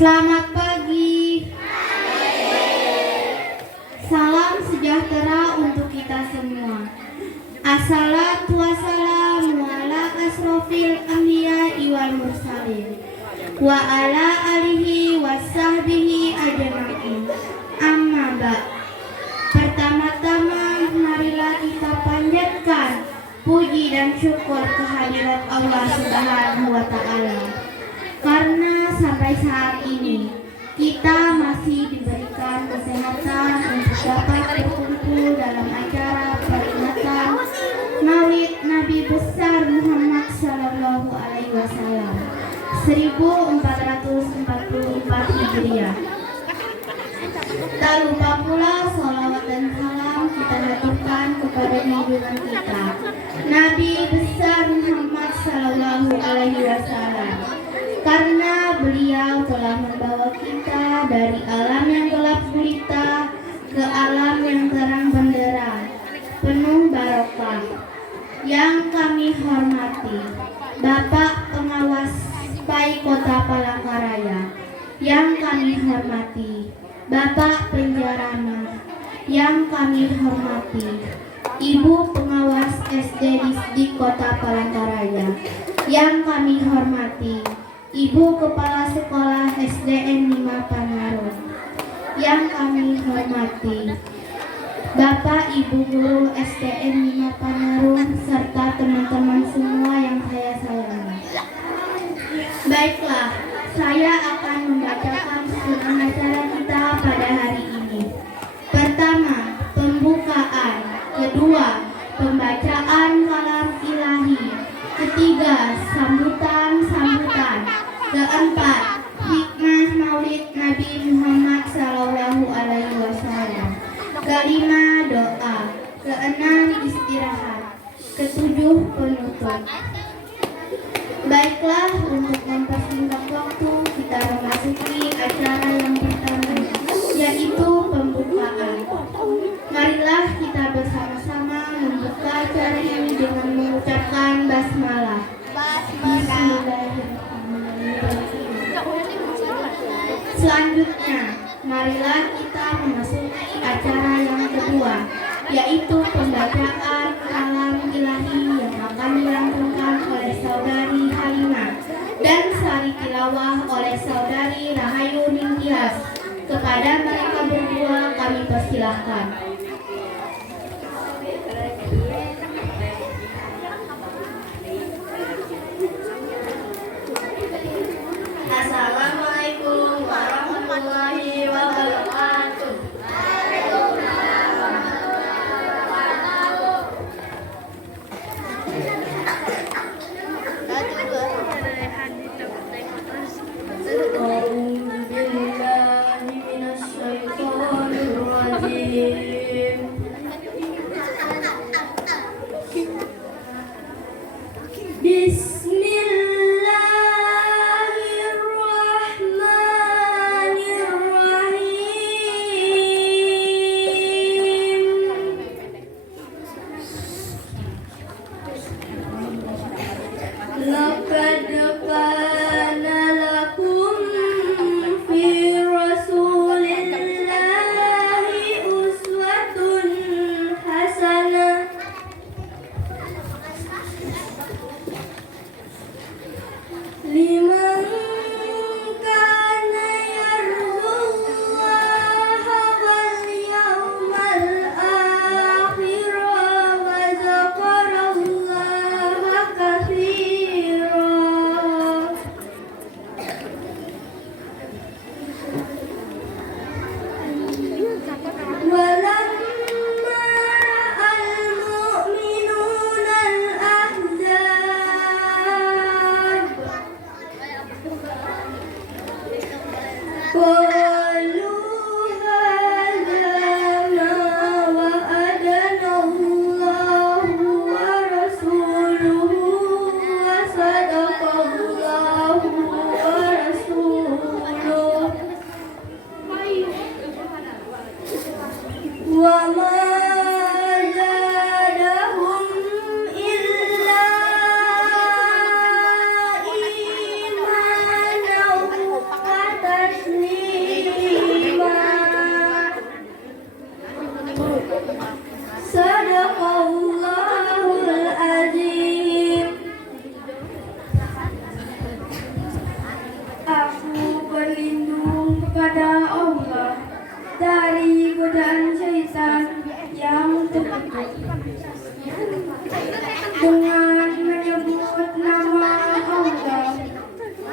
Selamat pagi. Salam sejahtera untuk kita semua. Assalatu wassalamu ala asrofil anbiya wal mursalin wa ala alihi wasahbihi ajma'in. Amma ba'd. Pertama-tama marilah kita panjatkan puji dan syukur kehadirat Allah Subhanahu wa Ta'ala. Karena sampai saat ini kita masih diberikan kesehatan untuk dapat berkumpul dalam acara peringatan Maulid Nabi besar Muhammad Sallallahu Alaihi Wasallam 1444 Hijriah. Tak lupa pula sholawat dan salam kita haturkan kepada junjungan kita Nabi besar Muhammad Sallallahu Alaihi Wasallam. Karena beliau telah membawa kita dari alam yang gelap gulita ke alam yang terang benderang, penuh barokah. Yang kami hormati Bapak Pengawas PAI Kota Palangkaraya, yang kami hormati Bapak Penjarana, yang kami hormati Ibu Pengawas SD Disdik Kota Palangkaraya, yang kami hormati Ibu Kepala Sekolah SDN 5 Panarung, yang kami hormati Bapak Ibu Guru SDN 5 Panarung serta teman-teman semua yang saya sayangi. Baiklah, saya akan membacakan susunan acara kita pada hari ini. Pertama, pembukaan. Kedua, pembacaan kalam ilahi. Ketiga, sambutan. Keempat, hikmah Maulid Nabi Muhammad Sallallahu Alaihi Wasallam. Kelima, doa. Keenam, istirahat. Ketujuh, penutup. Baiklah, untuk mempersingkat waktu, kita memasuki acara yang pertama, yaitu pembukaan. Marilah kita bersama-sama membuka acara ini dengan mengucapkan basmalah. Bismillahirrahmanirrahim. Selanjutnya, marilah kita memasuki acara yang kedua, yaitu pembacaan kalam ilahi yang akan dilantunkan oleh saudari Halimah dan sari tilawah oleh saudari Rahayu Ningtyas. Kepada mereka berdua kami persilahkan. Assalamualaikum warahmatullahi wabarakatuh. Sadaqallahul azim. Aku berlindung kepada Allah dari godaan syaitan yang terkutuk dengan menyebut nama Allah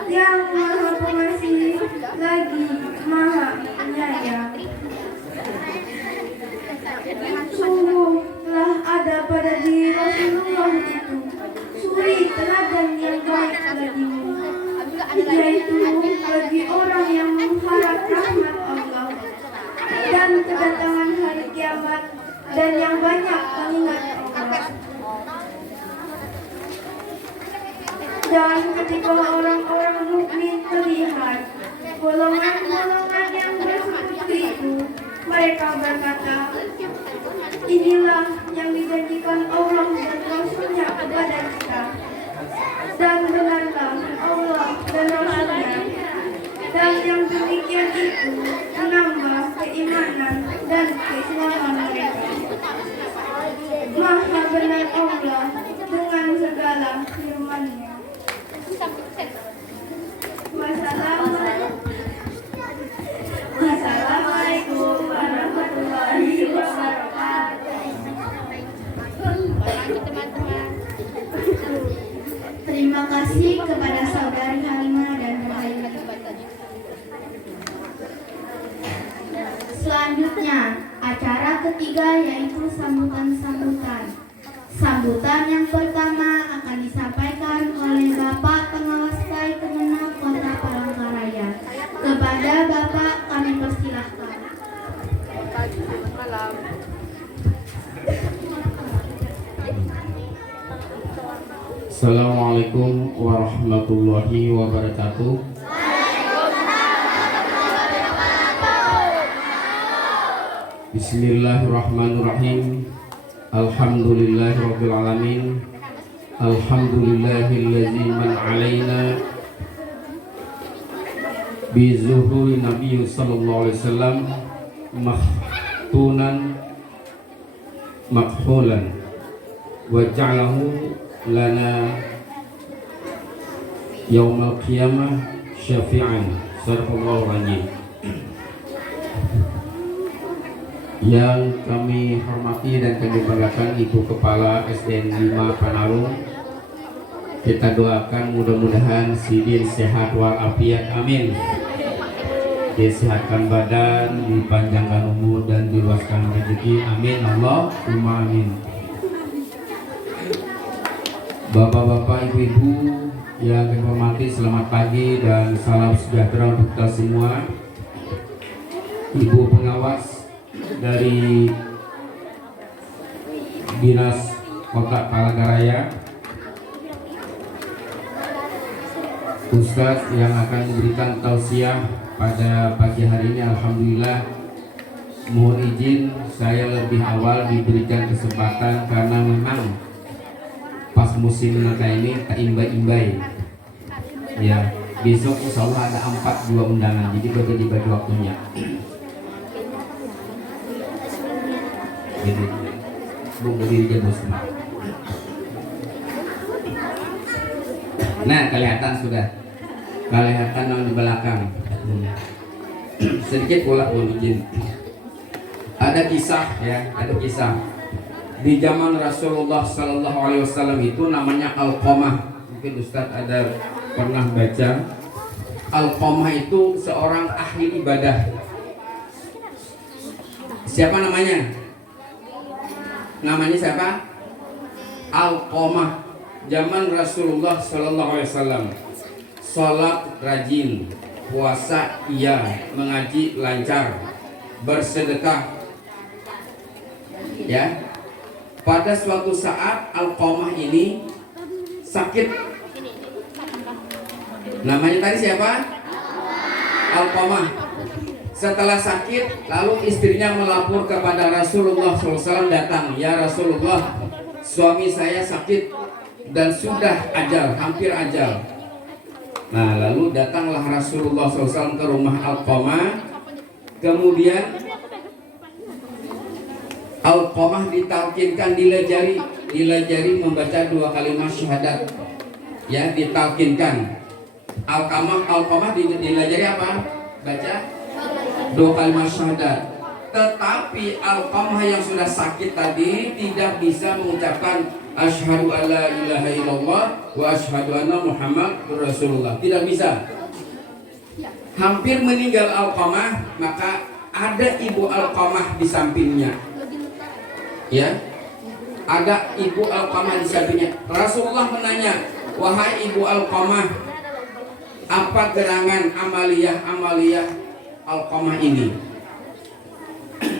yang Maha Pengasih lagi Maha Penyayang. Sungguhlah ada pada diri Rasulullah itu suri teladan yang baik bagimu, yaitu bagi orang yang mengharap rahmat Allah dan kedatangan hari kiamat dan yang banyak mengingat Allah. Dan ketika orang-orang mukmin melihat golongan-golongan yang bersekutu itu, mereka berkata, inilah yang dijanjikan Allah dan Rasulnya kepada kita. Dan benarlah Allah dan Rasulnya. Dan yang demikian itu menambah keimanan dan keislaman mereka. Maha benar Allah dengan segala firman-Nya. Wassalamualaikum warahmatullahi wabarakatuh. Terima kasih kepada saudari Halimah dan Muhammad. Selanjutnya, acara ketiga yaitu sambutan-sambutan. Sambutan yang pertama akan disampaikan oleh Bapak Pengawas KAI Kemenang Kota Palangkaraya. Kepada Bapak kami persilahkan. Assalamualaikum warahmatullahi wabarakatuh. Bismillahirrahmanirrahim. Alhamdulillahirabbil alamin. Alhamdulillahillazi man alaina bi zuhuri Nabi sallallahu alaihi wasallam mahtunan makhulan wa ja'alahu lana yaumal qiyamah syafi'an. Sadaqallahu azim. Yang kami hormati dan kami banggakan Ibu Kepala SDN 5 Panarung, kita doakan mudah-mudahan Sidin sehat walafiat, amin. Disehatkan badan, dipanjangkan umur dan diluaskan rezeki, amin. Allahumma amin. Bapak-bapak, ibu-ibu yang kami hormati, selamat pagi dan salam sejahtera untuk kita semua. Ibu pengawas dari Dinas Kota Palangkaraya, Ustadz yang akan memberikan tausiah pada pagi hari ini, alhamdulillah mohon izin saya lebih awal diberikan kesempatan karena memang pas musim nata ini tak imbai-imbai ya. Besok insya Allah ada 4 undangan, jadi bagi-bagi waktunya. Jadi berdiri aja bos. Nah, kelihatan sudah, kelihatan yang di belakang. Sedikit pula mohon izin. Ada kisah ya, ada kisah di zaman Rasulullah Sallallahu Alaihi Wasallam itu namanya Alqamah. Mungkin Ustadz ada pernah baca. Alqamah itu seorang ahli ibadah. Siapa namanya? Namanya siapa? Alqamah. Zaman Rasulullah Sallallahu Alaihi Wasallam. Salat rajin, puasa iya, mengaji lancar, bersedekah. Ya. Pada suatu saat Alqamah ini sakit. Namanya tadi siapa? Alqamah. Setelah sakit, lalu istrinya melapor kepada Rasulullah SAW, datang, ya Rasulullah, suami saya sakit dan sudah ajal, hampir ajal. Nah, lalu datanglah Rasulullah SAW ke rumah Alqamah. Kemudian Alqamah Alqamah ditalkinkan, dilajari membaca 2 kalimat syahadat. Ya, ditalkinkan. Alqamah dilajari apa? Baca 2 kalimat syahadat. Tetapi Alqamah yang sudah sakit tadi tidak bisa mengucapkan asyhadu alla ilaha illallah wa asyhadu anna Muhammadur Rasulullah. Tidak bisa. Hampir meninggal Alqamah, maka ada ibu Alqamah di sampingnya. Ya. Ada ibu Alqamah di sampingnya. Rasulullah menanya, "Wahai ibu Alqamah, apa gerangan amaliyah Alqamah ini?"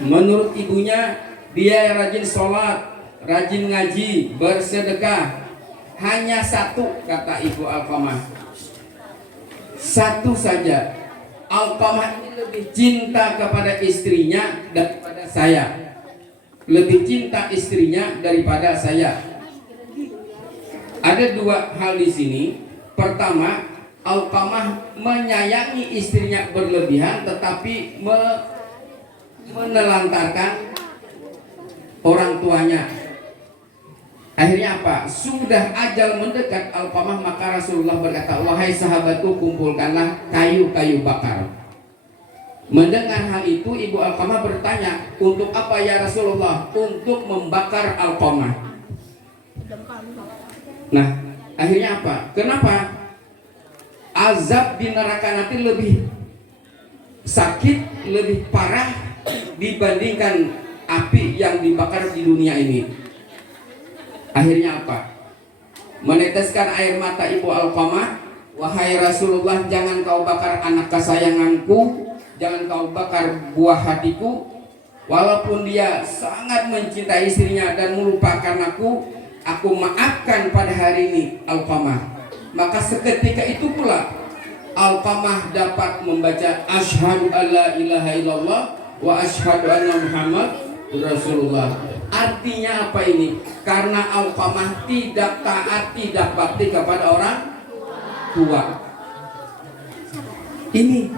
Menurut ibunya, dia rajin sholat, rajin ngaji, bersedekah. Hanya satu, kata ibu Alqamah, satu saja. Alqamah ini lebih cinta kepada istrinya daripada saya. Lebih cinta istrinya daripada saya. Ada 2 hal di sini. Pertama, Alqamah menyayangi istrinya berlebihan, tetapi menelantarkan orang tuanya. Akhirnya apa? Sudah ajal mendekat Alqamah, maka Rasulullah berkata, "Wahai sahabatku, kumpulkanlah kayu-kayu bakar." Mendengar hal itu, ibu Alqamah bertanya, "Untuk apa ya Rasulullah?" "Untuk membakar Alqamah." Nah, akhirnya apa? Kenapa? Azab di neraka nanti lebih sakit, lebih parah dibandingkan api yang dibakar di dunia ini. Akhirnya apa? Meneteskan air mata ibu Alqamah, "Wahai Rasulullah, jangan kau bakar anak kesayanganku, jangan kau bakar buah hatiku. Walaupun dia sangat mencintai istrinya dan melupakan aku maafkan pada hari ini Alqamah." Maka seketika itu pula Alqamah dapat membaca asyhadu alla ilaha illallah wa asyhadu anna Muhammadur Rasulullah. Artinya apa ini? Karena Alqamah tidak taat, tidak bakti kepada orang tua. Ini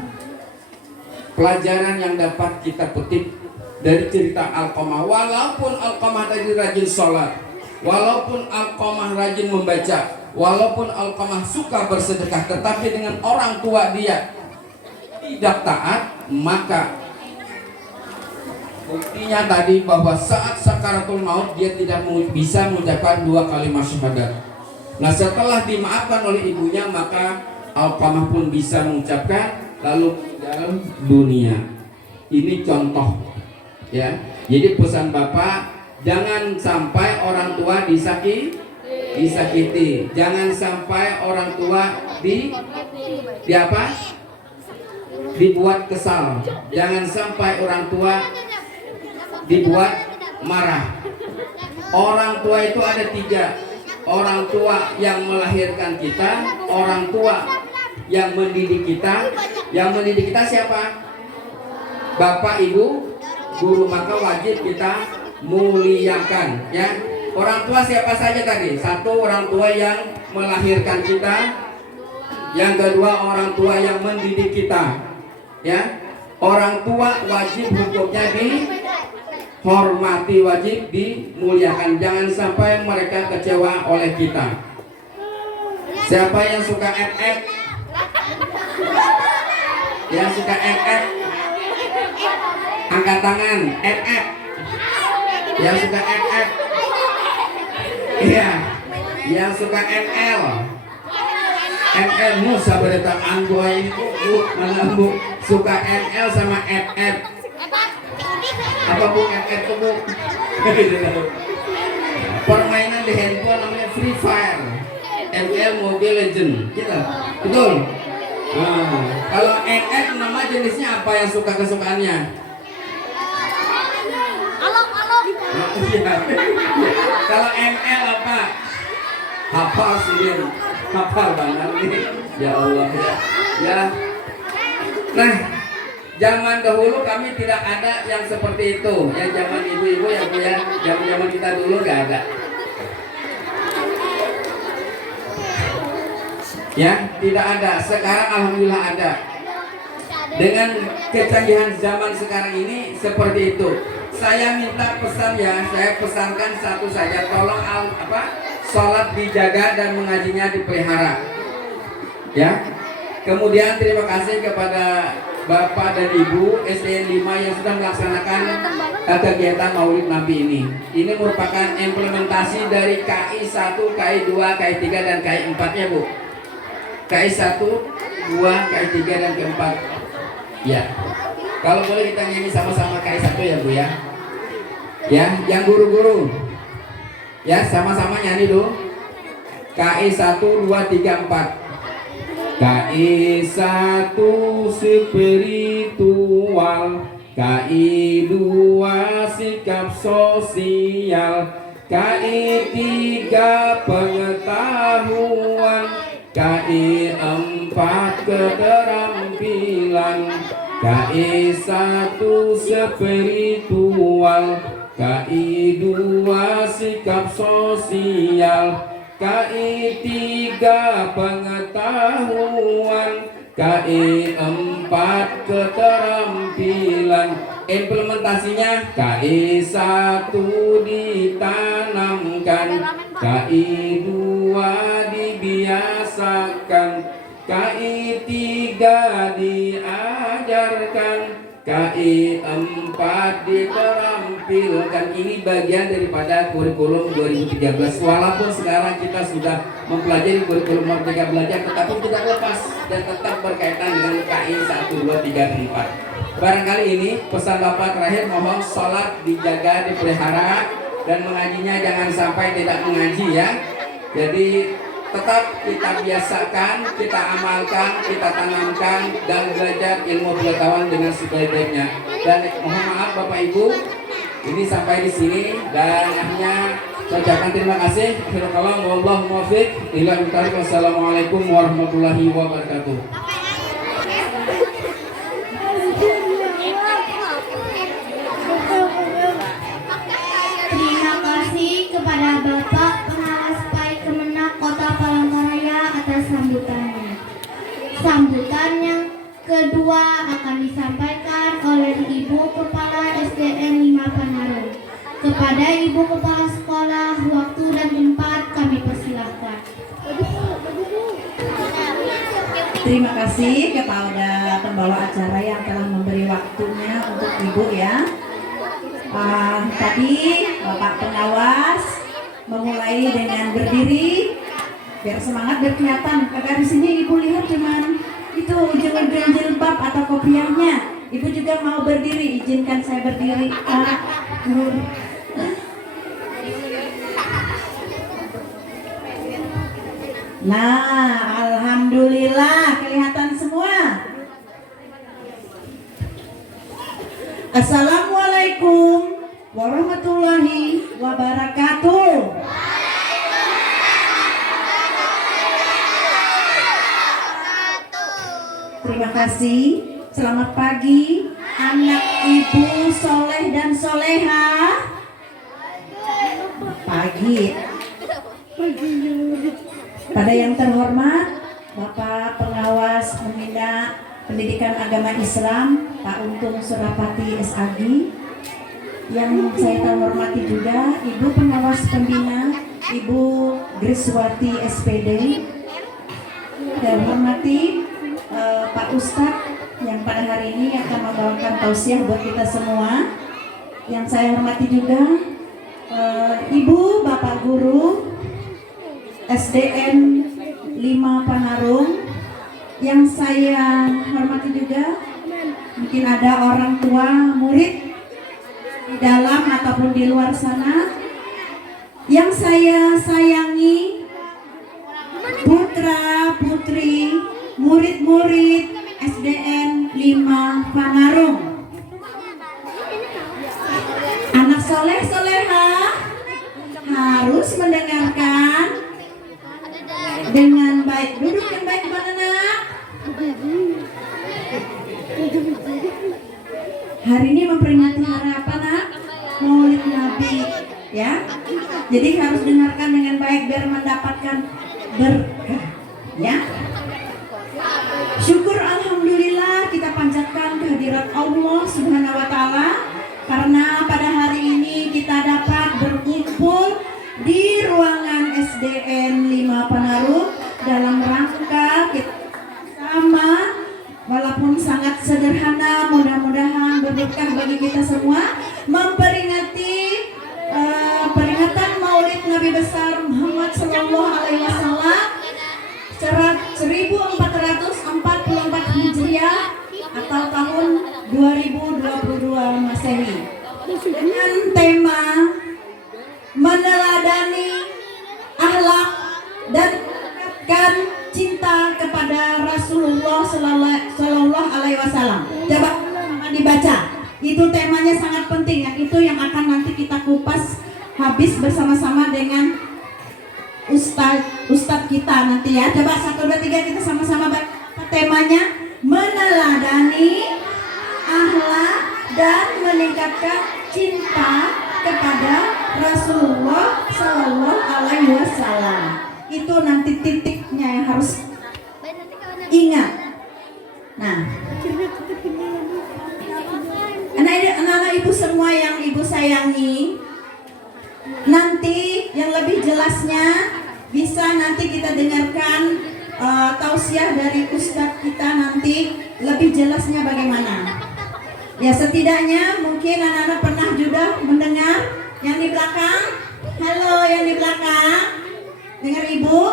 pelajaran yang dapat kita petik dari cerita Alqamah. Walaupun Alqamah tadi rajin sholat, walaupun Alqamah rajin membaca, walaupun Alqamah suka bersedekah, tetapi dengan orang tua dia tidak taat, maka buktinya tadi bahwa saat sakaratul maut dia tidak bisa mengucapkan 2 kalimat syahadat. Nah, setelah dimaafkan oleh ibunya, maka Alqamah pun bisa mengucapkan lalu dalam dunia. Ini contoh, ya. Jadi pesan Bapak, jangan sampai orang tua disakiti. Jangan sampai orang tua di apa? Dibuat kesal. Jangan sampai orang tua dibuat marah. Orang tua itu ada 3. Orang tua yang melahirkan kita, orang tua yang mendidik kita. Yang mendidik kita siapa? Bapak, ibu, guru. Maka wajib kita muliakan, ya. Orang tua siapa saja tadi? 1, orang tua yang melahirkan kita. Yang kedua, orang tua yang mendidik kita, ya. Orang tua wajib hukumnya dihormati, wajib dimuliakan. Jangan sampai mereka kecewa oleh kita. Siapa yang suka FF? Yang suka FF? Angkat tangan. FF. Yang suka FF? Iya. Yang suka ML? ML Musa berita anggo ini bu, mana bu? Suka ML sama FF? Apa bu FF itu bu? Permainan di handphone namanya Free Fire, ML Mobile Legend, gitu, betul? Nah, kalau FF nama jenisnya apa yang suka kesukaannya? Kalau ML apa? Hafal sih, hafal banget nih. Ya Allah ya. Ya. Nah, zaman dahulu kami tidak ada yang seperti itu. Ya zaman ibu-ibu ya Bu ya. Zaman kita dulu nggak ada. Ya, tidak ada. Sekarang alhamdulillah ada. Dengan kecanggihan zaman sekarang ini seperti itu. Saya minta pesan ya, saya pesankan satu saja, tolong sholat dijaga dan mengajinya dipelihara. Ya. Kemudian terima kasih kepada Bapak dan Ibu SDN 5 yang sudah melaksanakan kegiatan Maulid Nabi ini. Ini merupakan implementasi dari KI 1, KI 2, KI 3 dan KI 4 ya Bu. KI 1, 2, KI 3 dan ke-4. Ya. Kalau boleh kita nyanyi sama-sama KI 1 ya Bu ya. Ya, yang guru-guru. Ya, sama-sama nyanyi dulu. KI 1, 2, 3, 4. KI 1 spiritual, KI 2 sikap sosial, KI 3 pengetahuan, KI 4 keterampilan, KI 1 spiritual, KI 2 sikap sosial, KI 3 pengetahuan, KI 4 keterampilan. Implementasinya KI 1 ditanamkan, KI 2 dibiasakan, KI 3 diajarkan, KI 4 diterampilkan. Ini bagian daripada kurikulum 2013. Walaupun sekarang kita sudah mempelajari kurikulum Merdeka Belajar, tetapi tidak lepas dan tetap berkaitan dengan KI 1, 2, 3, dan 4. Barangkali ini pesan Bapak terakhir, mohon sholat dijaga, dipelihara, dan mengajinya jangan sampai tidak mengaji ya. Jadi tetap kita biasakan, kita amalkan, kita tanamkan, dan belajar ilmu pengetahuan dengan sebaik-baiknya. Dan mohon maaf Bapak Ibu, ini sampai di sini, dan akhirnya saya ucapkan terima kasih. Wallahu muwaffiq ila aqwamit. Wassalamualaikum warahmatullahi wabarakatuh. Terima kasih kepada Bapak Pengawas PAI Kemenak Kota Palangkaraya atas sambutannya. Sambutan yang kedua akan disampaikan oleh Ibu Kepala SDN 5 Panarung. Kepada Ibu Kepala Sekolah, waktu dan tempat kami persilahkan. Terima kasih kepada pembawa acara yang telah memberi waktunya untuk Ibu ya. Tadi Bapak Pengawas memulai dengan berdiri biar semangat biar kelihatan. Karena di sini Ibu lihat cuman itu ujung-ujung jilbab atau kopiahnya. Ibu juga mau berdiri, izinkan saya berdiri. Nah, alhamdulillah kelihatan semua. Assalamualaikum warahmatullahi wabarakatuh. Terima kasih. Selamat pagi anak ibu soleh dan soleha. Pagi. Pada yang terhormat Bapak Pengawas Pembina Pendidikan Agama Islam Pak Untung Surapati SAG, yang saya terhormati juga Ibu Pengawas Pembina Ibu Griswati SPD, terhormati Pak Ustadz yang pada hari ini akan membawakan tausiah buat kita semua, yang saya hormati juga Ibu Bapak Guru SDN 5 Panarung, yang saya hormati juga mungkin ada orang tua murid di dalam ataupun di luar sana, yang saya sayangi putra putri murid-murid SDN 5 Panarung, anak soleh soleha harus mendengarkan dengan baik. Duduk yang baik anak. Hari ini memperingati hari apa nak? Maulid Nabi ya. Jadi harus dengarkan dengan baik biar mendapatkan berkah ya. Syukur alhamdulillah kita panjatkan mengucapkan kehadirat Allah Subhanahu wa taala karena pada hari ini kita dapat berkumpul di ruangan SDN 5 Panarung dalam rangka kita sama, walaupun sangat sederhana, mudah-mudahan berberkah bagi kita semua, memperingati peringatan Maulid Nabi besar Muhammad Sallallahu Alaihi Wasallam 1444 Hijriah atau tahun 2022 Masehi dengan tema meneladani akhlak dan meningkatkan cinta kepada Rasulullah Sallallahu Alaihi Wasallam. Coba dibaca. Itu temanya sangat penting ya. Itu yang akan nanti kita kupas habis bersama-sama dengan Ustadz kita nanti ya. Coba 1, 2, 3 kita sama-sama baca temanya, meneladani akhlak dan meningkatkan cinta kepada Rasulullah Sallallahu Alaihi Wasallam. Itu nanti titiknya yang harus ingat. Nah, anak-anak ibu semua yang ibu sayangi, nanti yang lebih jelasnya bisa nanti kita dengarkan tausiah dari Ustadz kita nanti lebih jelasnya bagaimana. Ya setidaknya mungkin anak-anak pernah juga mendengar yang di belakang. Halo yang di belakang, dengar ibu?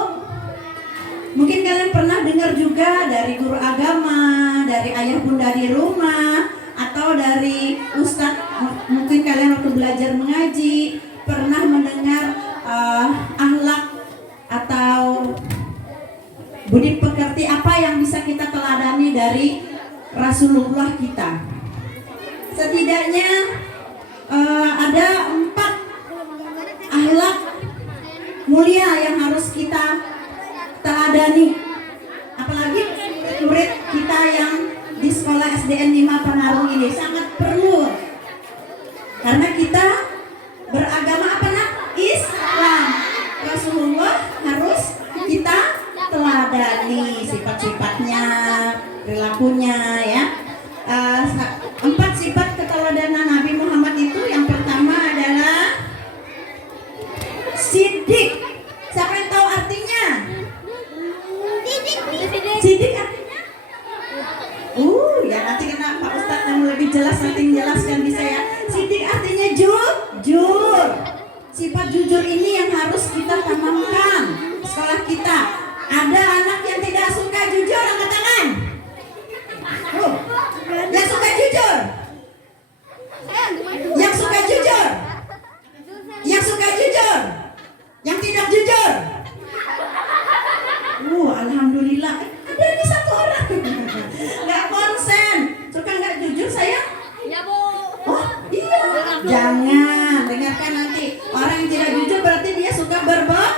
Mungkin kalian pernah dengar juga dari guru agama, dari ayah bunda di rumah, atau dari Ustadz. Mungkin kalian waktu belajar mengaji pernah mendengar akhlak atau budi pekerti apa yang bisa kita teladani dari Rasulullah kita. Setidaknya ada 4 akhlak mulia yang harus kita teladani. Apalagi murid kita yang di sekolah SDN 5 Panarung ini sangat perlu. Karena kita beragama apa nak? Islam. Rasulullah harus kita teladani sifat-sifatnya, perilakunya ya. 4 sifat keteladanan Nabi Muhammad itu yang pertama adalah sidik. Siapa yang tahu artinya? Sidik artinya? Ya nanti kena Pak Ustadz yang lebih jelas nanti menjelaskan bisa ya. Sidik artinya jujur. Sifat jujur ini yang harus kita tanamkan sekolah kita. Ada anak yang tidak suka jujur, angkat tangan. Yang suka jujur. Yang suka jujur. Yang suka jujur. Yang tidak jujur. Alhamdulillah. Ada ini 1 orang. Nggak konsen. Suka nggak jujur sayang? Ya Bu. Oh iya. Jangan dengarkan nanti. Orang yang tidak jujur berarti dia suka berbohong.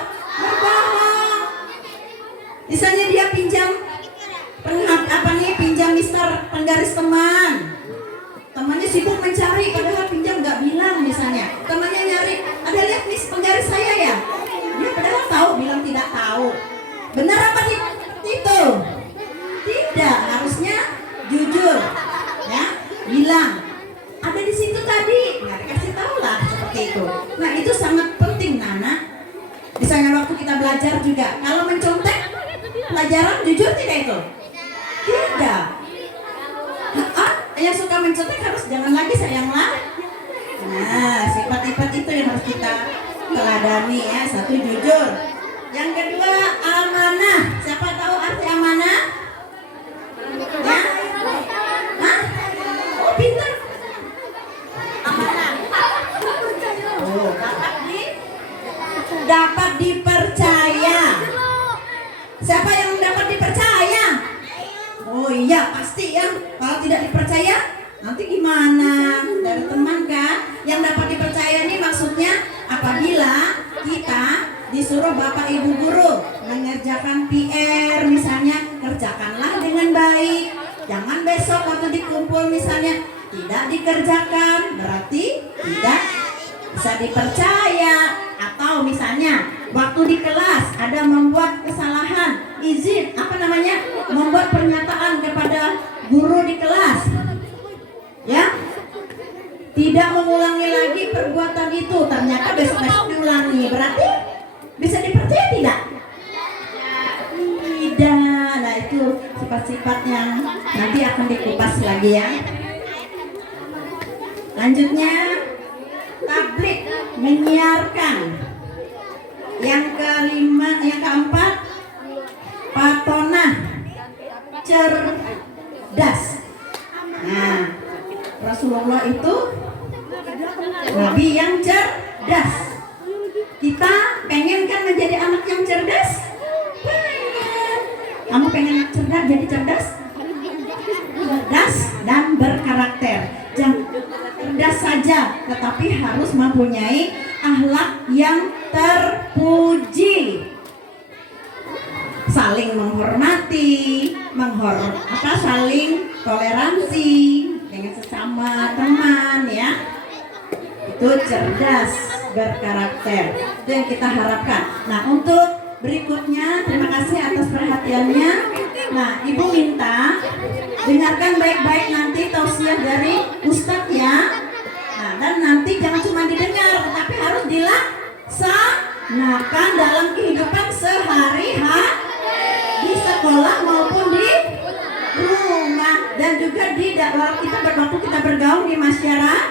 Misalnya dia pinjam pinjam mister penggaris teman. Temannya sibuk mencari padahal pinjam nggak bilang misalnya. Temannya nyari, ada lihat mis penggaris saya ya? Dia padahal tahu, bilang tidak tahu. Benar apa itu? Tidak, harusnya jujur. Ya, bilang. Ada di situ tadi, nggak dikasih tahu lah seperti itu. Nah itu sangat penting Nana. Misalnya waktu kita belajar juga, kalau mencontek pelajaran jujur tidak itu? Tidak. Yang suka mencontek harus jangan lagi sayanglah. Nah sifat-sifat itu yang harus kita teladani ya. 1 jujur. Yang kedua amanah. Siapa tahu arti amanah? Ya? Hah? Oh pintar. Dapat dipercaya. Siapa yang dapat dipercaya? Oh iya pasti ya. Kalau tidak dipercaya nanti gimana? Dari teman kan. Yang dapat dipercaya ini maksudnya apabila kita disuruh bapak ibu guru mengerjakan PR misalnya, kerjakanlah dengan baik. Jangan besok waktu dikumpul misalnya tidak dikerjakan, berarti tidak bisa dipercaya. Atau misalnya waktu di kelas ada membuat kesalahan, izin membuat pernyataan kepada guru di kelas, Ya, tidak mengulangi lagi perbuatan itu. Ternyata besok-besok diulangi, berarti bisa dipercaya tidak? Tidak. Nah, itu sifat-sifat yang nanti akan dikupas lagi ya. Lanjutnya, tablik, menyiarkan. Yang kelima, yang keempat, patonah, cerdas. Nah, Rasulullah itu nabi yang cerdas. Kita pengen kan menjadi anak yang cerdas? Pengen. Kamu pengen cerdas, jadi cerdas? Cerdas dan berkarakter. Jangan cerdas saja, tetapi harus mempunyai akhlak yang terpuji. Saling menghormati, saling toleransi dengan sesama teman ya. Itu cerdas, berkarakter. Itu yang kita harapkan. Nah, untuk berikutnya, terima kasih atas perhatiannya. Nah, Ibu minta dengarkan baik-baik nanti tausiah dari Ustadz ya. Nah, dan nanti jangan cuma didengar, tetapi harus dilaksanakan dalam kehidupan sehari-hari di sekolah maupun di rumah, dan juga di dalam waktu kita bergaul di masyarakat.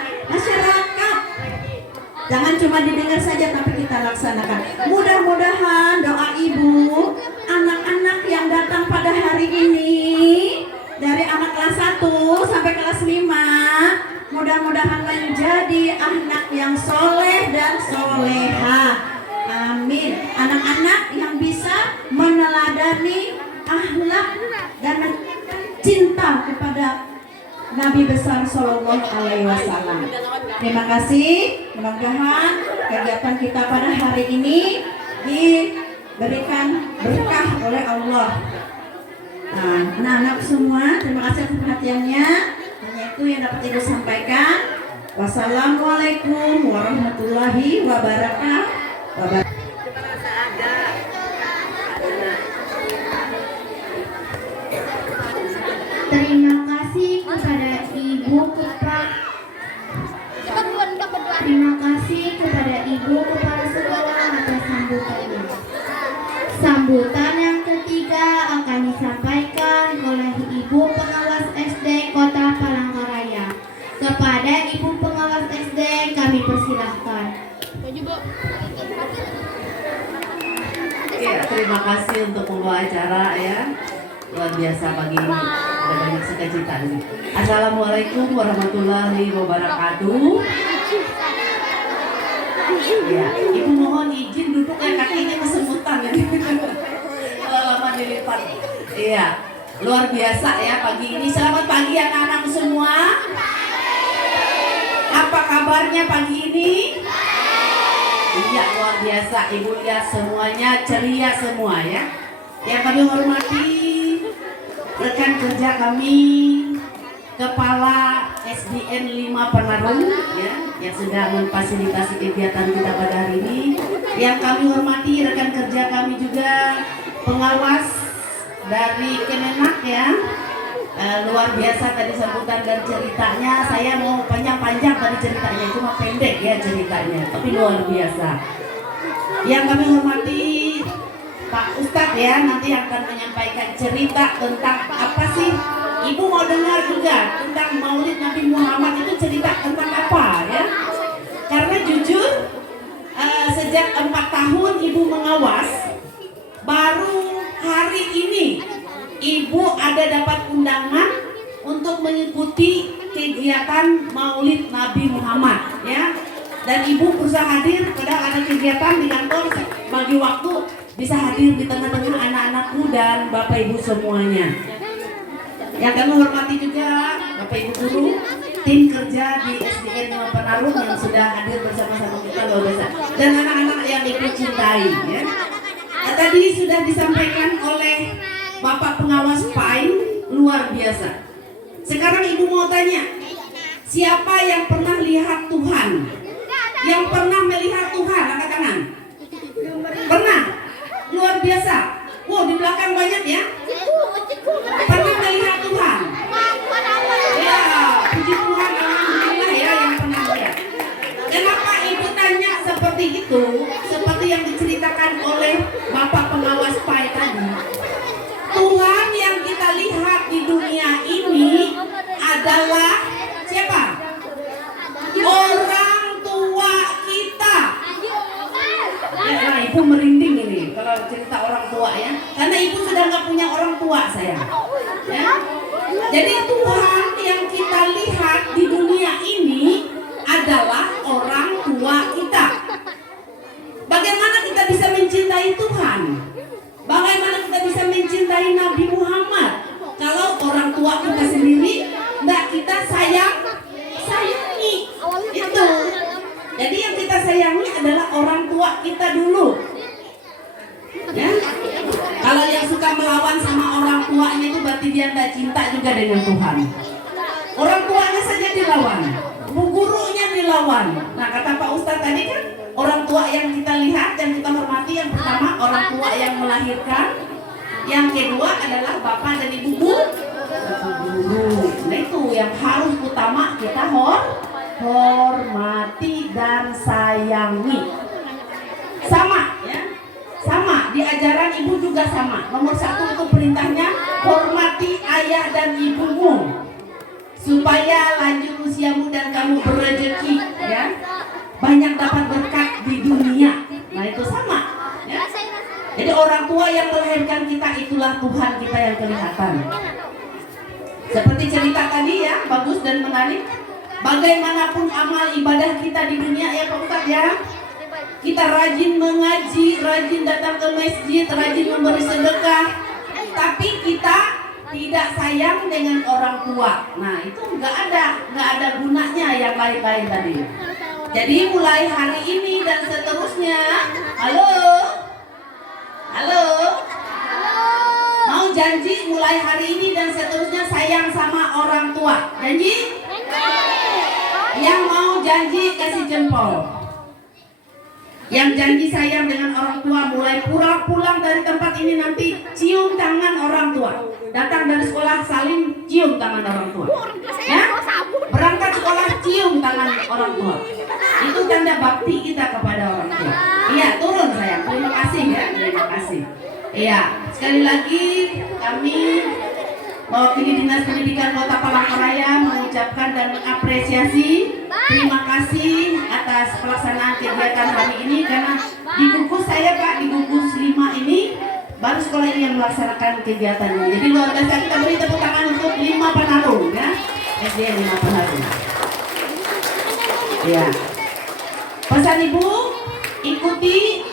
Jangan cuma didengar saja, tapi kita laksanakan. Mudah-mudahan doa Ibu, anak-anak yang datang pada hari ini dari anak kelas 1 sampai kelas 5, mudah-mudahan menjadi anak yang soleh dan solehah. Amin. Anak-anak yang bisa meneladani akhlak dan cinta kepada Nabi besar Sallallahu Alaihi Wasallam. Terima kasih. Mudah-mudahan kegiatan kita pada hari ini diberikan berkah oleh Allah. Nah, anak-anak semua, terima kasih atas perhatiannya. Hanya itu yang dapat Ibu sampaikan. Wassalamualaikum warahmatullahi wabarakatuh. Terima kasih kepada Ibu Kepala Sekolah atas sambutannya. Sambutan yang ketiga akan disampaikan oleh Ibu Pengawas SD Kota Palangkaraya. Kepada Ibu Pengawas SD kami persilahkan. Ya, terima kasih untuk pembawa acara ya. Luar biasa pagi ini. Ada banyak sukacita nih. Assalamualaikum warahmatullahi wabarakatuh. Ya, Ibu mohon izin duduk ya, kakinya kesemutan ya. Kalau lama dilipat. Iya, luar biasa ya pagi ini. Selamat pagi anak-anak semua. Apa kabarnya pagi ini? Iya, luar biasa. Ibu lihat semuanya ceria semua ya. Yang kami hormati rekan kerja kami, Kepala SDN 5 Panarung ya, yang sudah memfasilitasi kegiatan kita pada hari ini. Yang kami hormati rekan kerja kami juga, pengawas dari Kemenak ya. Luar biasa tadi sambutan dan ceritanya. Saya mau panjang-panjang tadi ceritanya, cuma pendek ya ceritanya, tapi luar biasa. Yang kami hormati Pak Ustadz ya, nanti akan menyampaikan cerita tentang apa sih. Ibu mau dengar juga tentang Maulid Nabi Muhammad, itu cerita tentang apa ya. Karena jujur sejak 4 tahun Ibu mengawas, baru hari ini Ibu ada dapat undangan untuk mengikuti kegiatan Maulid Nabi Muhammad ya. Dan Ibu berusaha hadir, padahal ada kegiatan di kantor, bagi waktu bisa hadir di tengah-tengah anak-anakku dan Bapak Ibu semuanya. Yang kami hormati juga Bapak Ibu guru, tim kerja di SDN 5 Panarung yang sudah hadir bersama-sama kita luar biasa, dan anak-anak yang Ibu cintai ya. Tadi sudah disampaikan oleh Bapak Pengawas PAIN, luar biasa. Sekarang Ibu mau tanya, siapa yang pernah lihat Tuhan? Yang pernah melihat Tuhan, angkat tangan. Pernah? Luar biasa. Wow, di belakang banyak ya. Pernah melihat Tuhan? Ya, puji Tuhan itu seperti yang diceritakan oleh Bapak Pengawas PAI tadi, Tuhan yang kita lihat di dunia ini adalah siapa? Orang tua kita. Ya, ibu merinding ini kalau cerita orang tua ya, karena ibu sudah nggak punya orang tua saya. Ya. Jadi Tuhan yang kita lihat di dunia ini adalah orang tua kita. Bagaimana kita bisa mencintai Tuhan? Bagaimana kita bisa mencintai Nabi Muhammad kalau orang tua kita sendiri nggak kita sayangi? Itu. Jadi yang kita sayangi adalah orang tua kita dulu. Ya. Kalau yang suka melawan sama orang tuanya itu berarti dia tidak cinta juga dengan Tuhan. Orang tuanya saja dilawan, bu gurunya dilawan. Nah kata Pak Ustadz tadi kan, orang tua yang kita lihat dan kita hormati yang pertama orang tua yang melahirkan, yang kedua adalah bapak dan ibu guru. Nah itu yang harus utama kita hormati dan sayangi. Sama ya, sama di ajaran ibu juga sama. Nomor 1 itu perintahnya hormati ayah dan ibumu supaya lanjut usiamu dan kamu berrezeki ya, banyak dapat berkat di dunia. Nah itu sama ya. Jadi orang tua yang melahirkan kita itulah Tuhan kita yang kelihatan. Seperti cerita tadi ya, bagus dan menarik. Bagaimanapun amal ibadah kita di dunia ya Pak Ustadz ya, kita rajin mengaji, rajin datang ke masjid, rajin memberi sedekah, tapi kita tidak sayang dengan orang tua. Nah itu nggak ada gunanya yang lain-lain tadi. Jadi mulai hari ini dan seterusnya, halo, mau janji mulai hari ini dan seterusnya sayang sama orang tua, janji? Yang mau janji kasih jempol. Yang janji sayang dengan orang tua mulai pulang dari tempat ini nanti cium tangan orang tua. Datang dari sekolah saling cium tangan orang tua. Ya? Berangkat sekolah cium tangan orang tua. Itu tanda bakti kita kepada orang tua. Iya, turun sayang. Terima kasih ya. Terima kasih. Iya, sekali lagi kami mewakili Dinas Pendidikan Kota Palangkaraya mengucapkan dan mengapresiasi terima kasih atas pelaksanaan kegiatan hari ini, karena di gugus saya Pak, di gugus 5 ini baru sekolah ini yang melaksanakan kegiatannya. Jadi luar biasa, kita beri tepuk tangan untuk 5 Panarung ya, SDN 5 Panarung. Ya. Pesan Ibu, ikuti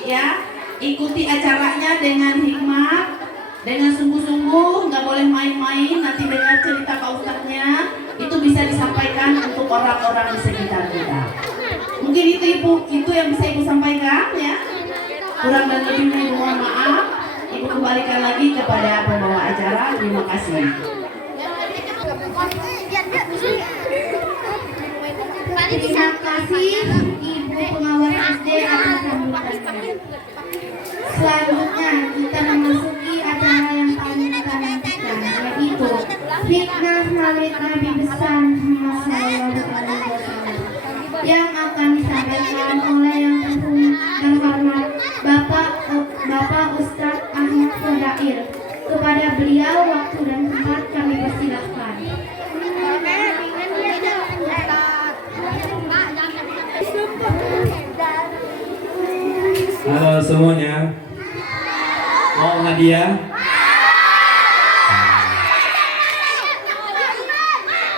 acaranya dengan hikmat, dengan sungguh-sungguh, nggak boleh main-main. Nanti dengar cerita Pak Ustadznya, itu bisa disampaikan untuk orang-orang di sekitar kita. Mungkin itu yang bisa Ibu sampaikan ya. Kurang dan lebihnya mohon maaf. Ibu kembalikan lagi kepada pembawa acara. Terima kasih. Terima kasih Ibu Pengawas SD atas sambutannya. Selanjutnya kita memasuki acara yang paling kita nantikan, yaitu hikmah maulid Nabi besar Muhammad SAW, yang akan disampaikan oleh yang terhormat Bapak Ustadz Ahmad Fadail. Kepada beliau waktu dan tempat kami persilahkan. Halo semuanya, mau hadiah?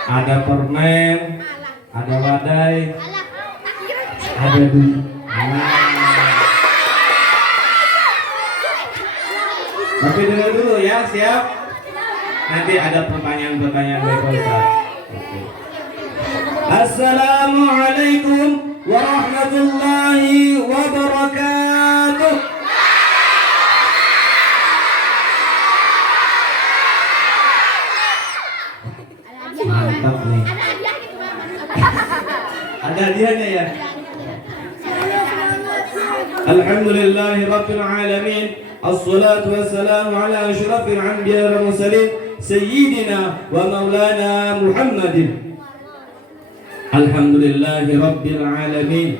Ada permen, ada wadai, ada duit. Tapi dengar dulu ya, siap? Nanti ada pertanyaan-pertanyaan dari Pak Ustadz. Assalamualaikum warahmatullahi wabarakatuh. Mantap nih. Ada hadiahnya ya. Alhamdulillahi rabbil alamin. Assalatu wassalamu ala asyrafil anbiya wal mursalin sayyidina wa maulana Muhammadin. Alhamdulillahi rabbil alamin.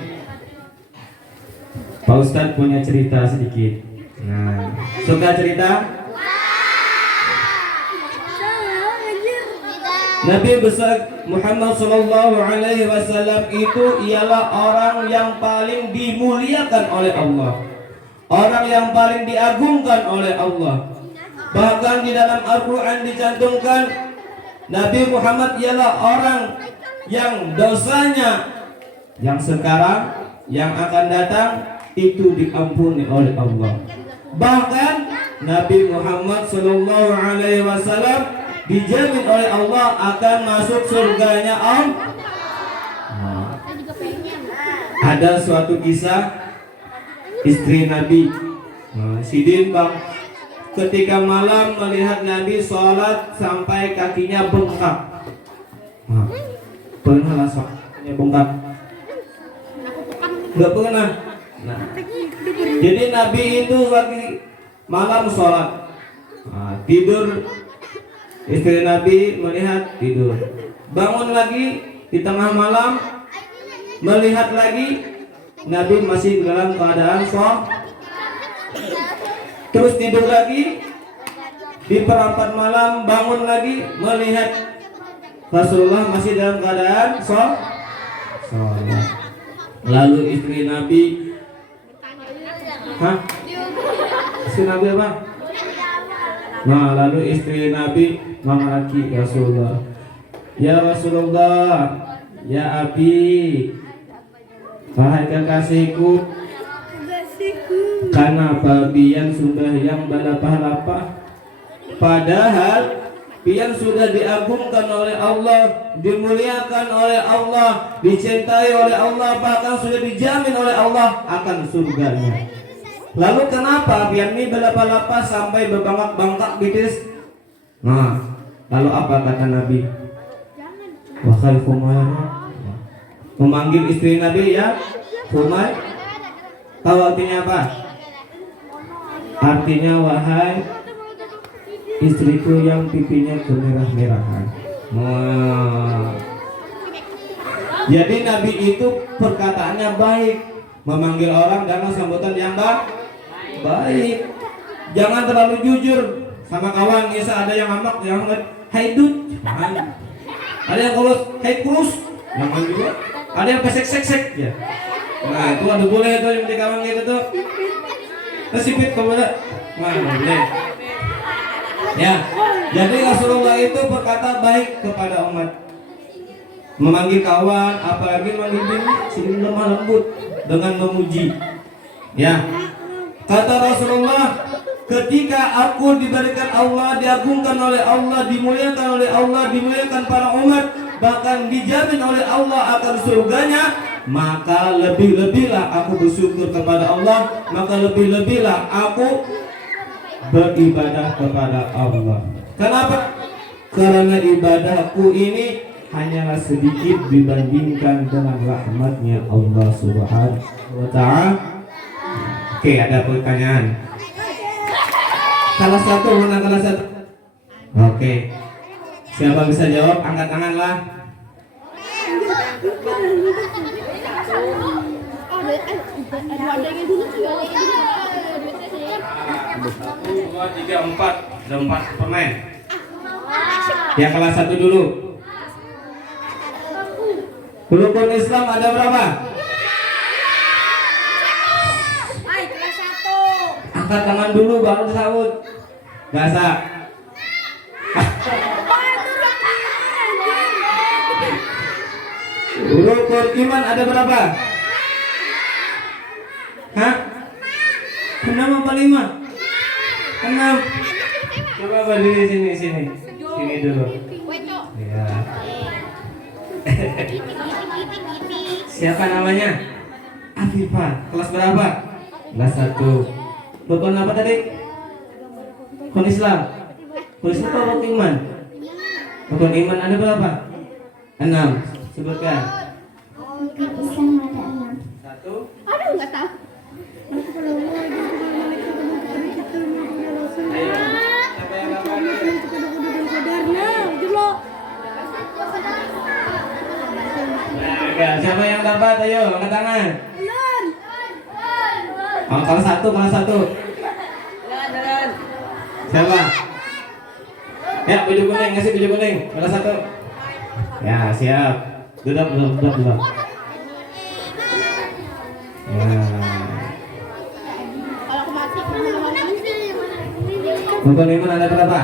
Pak Ustadz punya cerita sedikit. Nah, suka cerita? Nabi besar Muhammad Sallallahu Alaihi Wasallam itu ialah orang yang paling dimuliakan oleh Allah, orang yang paling diagungkan oleh Allah. Bahkan di dalam Al-Quran dicantumkan Nabi Muhammad ialah orang yang dosanya yang sekarang, yang akan datang itu diampuni oleh Allah. Bahkan Nabi Muhammad Sallallahu Alaihi Wasallam dijamin oleh Allah akan masuk surganya Allah. Ada suatu kisah istri Nabi, Sidin Bang, ketika malam melihat Nabi sholat sampai kakinya bengkak. Pernah lah kakinya bengkak? Gak pernah. Nah, jadi Nabi itu lagi malam sholat, tidur. Istri Nabi melihat tidur, bangun lagi di tengah malam melihat lagi Nabi masih dalam keadaan sholat, terus tidur lagi di perempat malam bangun lagi melihat Rasulullah masih dalam keadaan sholat. Lalu istri Nabi, istri Nabi apa? Nah, lalu istri Nabi menghaki Rasulullah, ya Rasulullah, ya Abi, wahai kekasihku, kenapa pian sudah yang balapah-lapah, padahal pian sudah diagungkan oleh Allah, dimuliakan oleh Allah, dicintai oleh Allah, bahkan sudah dijamin oleh Allah akan surganya. Lalu kenapa pian ini balapah-lapah sampai berbangkak-bangkak bitis? Nah, lalu apa kata Nabi? Wahai Fumairah, memanggil istri Nabi, ya Fumairah. Tahu artinya apa? Artinya wahai istriku yang pipinya kemerah-merahan. Jadi Nabi itu perkataannya baik, memanggil orang dengan sambutan yang baik. Jangan terlalu jujur sama kawan. Misal ada yang ngambek, yang hai dud, ada yang kulus, hai kulus, jangan juga. Ada yang pesek-sek ya. Nah itu ada boleh itu yang di kawan gitu tuh. Tersipit kepada boleh. Ya, jadi Rasulullah itu berkata baik kepada umat, memanggil kawan, apalagi memanggil bini, sini lemah lembut dengan memuji. Ya, kata Rasulullah, ketika aku diberikan Allah, diagungkan oleh Allah, dimuliakan oleh Allah, dimuliakan para umat, bahkan dijamin oleh Allah akan surganya, maka lebih-lebihlah aku bersyukur kepada Allah, maka lebih-lebihlah aku beribadah kepada Allah. Kenapa? Karena ibadahku ini hanyalah sedikit dibandingkan dengan rahmatnya Allah Subhanahu wa Ta'ala. Oke, ada pertanyaan. Salah satu, mana salah satu? Oke. Siapa bisa jawab? Angkat tangan lah. 1, 2, 3, 4. Ada 4 pemain. Yang kelas 1 dulu. Rukun Islam ada berapa? Kelas 1. Angkat tangan dulu baru sahut. Gasa. Rukun iman ada berapa? Hah? 6 apa 5? 6. Coba berdiri sini. Sini dulu. Ya. Siapa namanya? Afifah. Kelas berapa? Kelas 1. Rukun apa tadi? Rukun Islam. Rukun Islam atau rukun iman? Rukun iman ada berapa? 6. Sebutkan. Rukun Islam ada 6. 1. Aduh, nggak tahu. Ayo. Siapa yang dapat? Siapa yang dapat? Ayo, angkat tangan. Oh, kalau satu, mana satu? Siapa? Ya, baju kuning, ngasih baju kuning. Mana satu? Ya, siap. Duduk. Ya. Rukun iman ada berapa?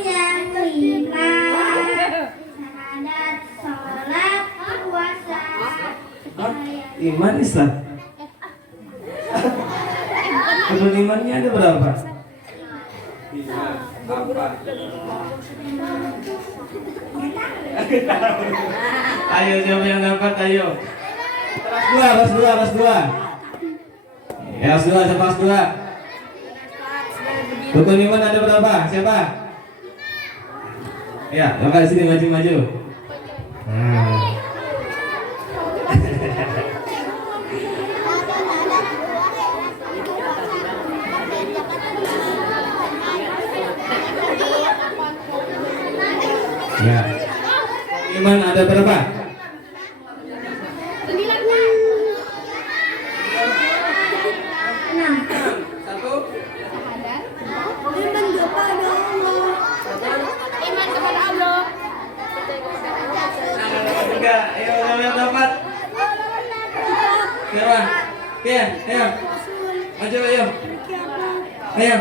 Yang kelima, syahadat, sholat, puasa. Iman Islam. Rukun imannya ada berapa? Ayo siapa yang dapat? Ayo. Ras dua. Ya, siapa ras dua? Rukun iman ada berapa? Siapa? Ya, angkat sini maju. Nah. Ya. Iman ada berapa? Satu. Iman kepada Allah. Tiga. Ayo yang dapat. Siapa? Ayo. Maju ayo. Ayo.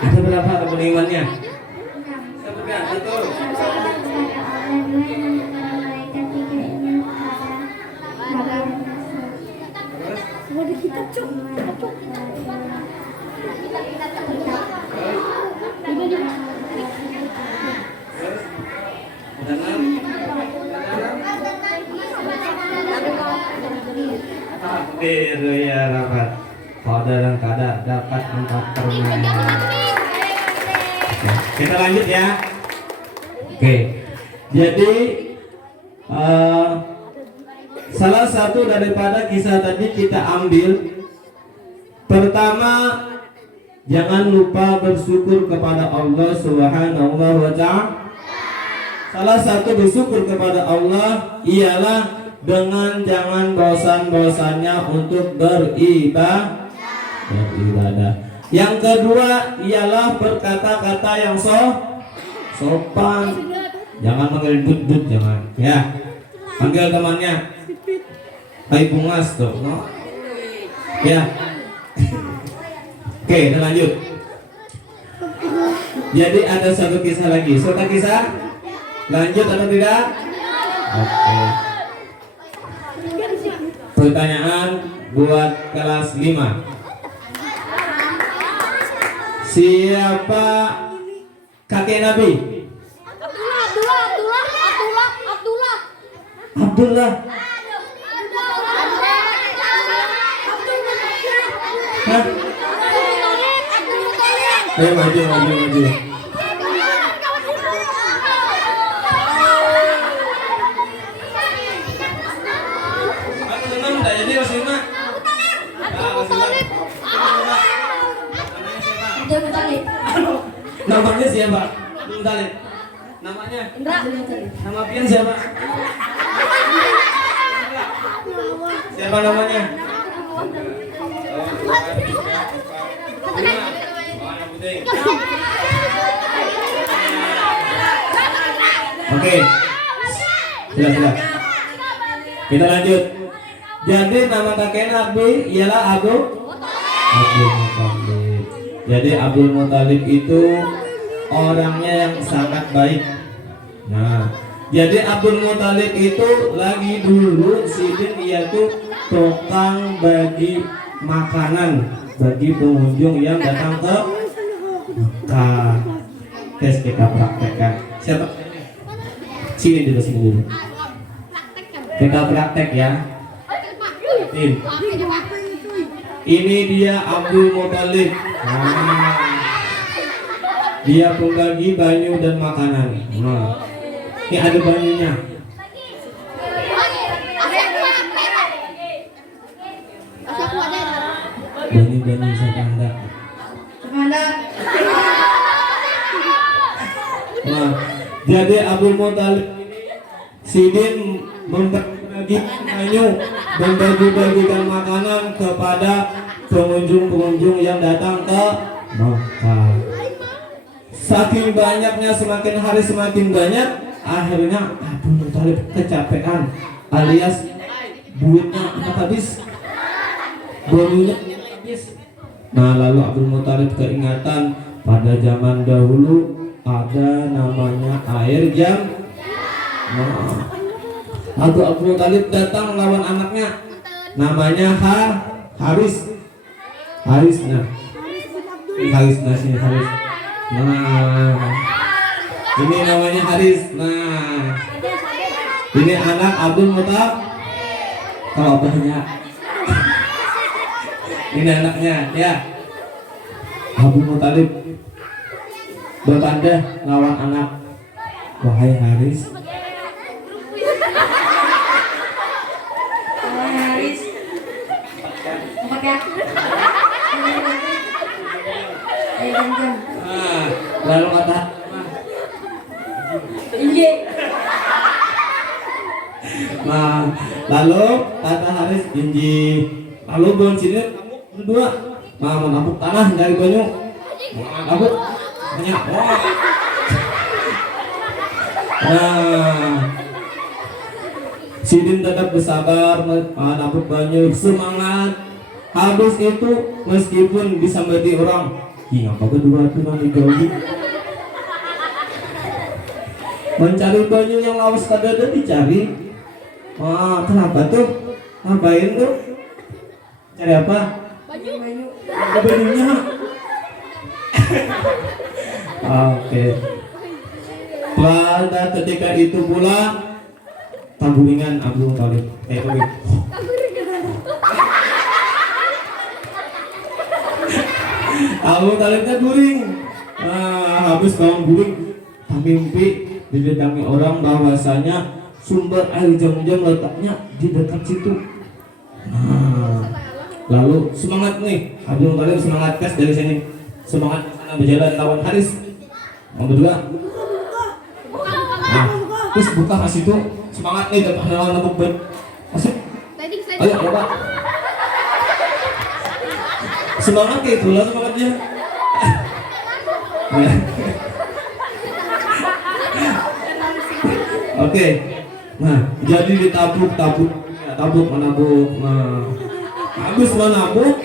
Ada berapa rukun imannya? Sebutkan satu. Hampir ya rapat. Qadar dan kadar dapat 4 permen. Kita lanjut ya. Oke. Jadi salah satu daripada kisah tadi kita ambil. Pertama, jangan lupa bersyukur kepada Allah Subhanahu wa ta'ala. Salah satu bersyukur kepada Allah ialah dengan jangan bosan-bosannya untuk beribadah. Yang kedua ialah berkata-kata yang sopan. Jangan manggil dud, jangan. Ya. Panggil temannya. Hai Bungas tuh, no? Ya. Oke, kita lanjut. Jadi ada satu kisah lagi. Suka kisah? Lanjut atau tidak? Oke. Pertanyaan buat kelas 5. Siapa kakek Nabi? Abdullah. Hah? Ayo maju. Aku senang enggak jadi Rasulullah? Namanya siapa? Abdul Talib. Namanya? Nama pian siapa? Siapa namanya? Oke. Silakan. Kita lanjut. Jadi nama kakek Nabi ialah Abdul Muthalib. Jadi Abdul Muthalib itu orangnya yang sangat baik. Nah, jadi Abdul Muthalib itu lagi dulu sidin yaitu tukang bagi makanan bagi pengunjung yang datang ke Mekah. Tes kita praktekkan. Siapa? Sini dulu. Kita praktek ya. Tim. Ini dia Abdul Muthalib. Nah, dia pembagi banyu dan makanan. Nah, ini ada banyunya. Banyu siapa anda? Nah, jadi Abdul Muthalib sidin lagi menyu dan bagi-bagikan makanan kepada pengunjung-pengunjung yang datang ke Makkah. Saking banyaknya, semakin hari semakin banyak, akhirnya Abu Muthalib kecapean alias duitnya habis, bolunya habis. Nah, lalu Abu Muthalib keingatan pada zaman dahulu ada namanya air jam. Nah, Abu Muthalib datang melawan anaknya namanya Haris. Nah sini Haris. Nah, ini namanya Haris. Nah, ini anak Abdul Muthalib. Kalau banyak. Ini anaknya ya. Abu Muthalib bertanda lawan anak. Wahai Haris, Empat ya. Ayo jam. nah, lalu kata Iya. nah, lalu kata Haris, Inji, lalu belum sini kamu berdua mau menabuk tanah dari banyu, menabuk banyak. Nah, Sidin tetap bersabar menabuk banyu, semangat. Habis itu meskipun bisa mati orang, ngapa kedua tuh nanti gauli mencari banyu yang lawas kadada dicari. Wah, kenapa tuh? Ngapain tuh? Cari apa? Banyunya. Oke. Pada ketika itu pula taburingan Abu Muthalib. Abu Muthalibnya guring. Habis kawan guring, mimpi didatangi orang bahwasanya sumber air jam-jam letaknya di dekat situ. Nah, lalu semangat nih Abu Muthalib, semangat gas dari sini, semangat sana berjalan lawan Haris. Yang berdua. Nah, terus buka ke situ, semangat nih dapat lawan nabuk ban. Masuk. Ayo coba. Semangat kayak itulah semangatnya. Oke. Nah, jadi ditabuk menabuk. Nah, habis menabuk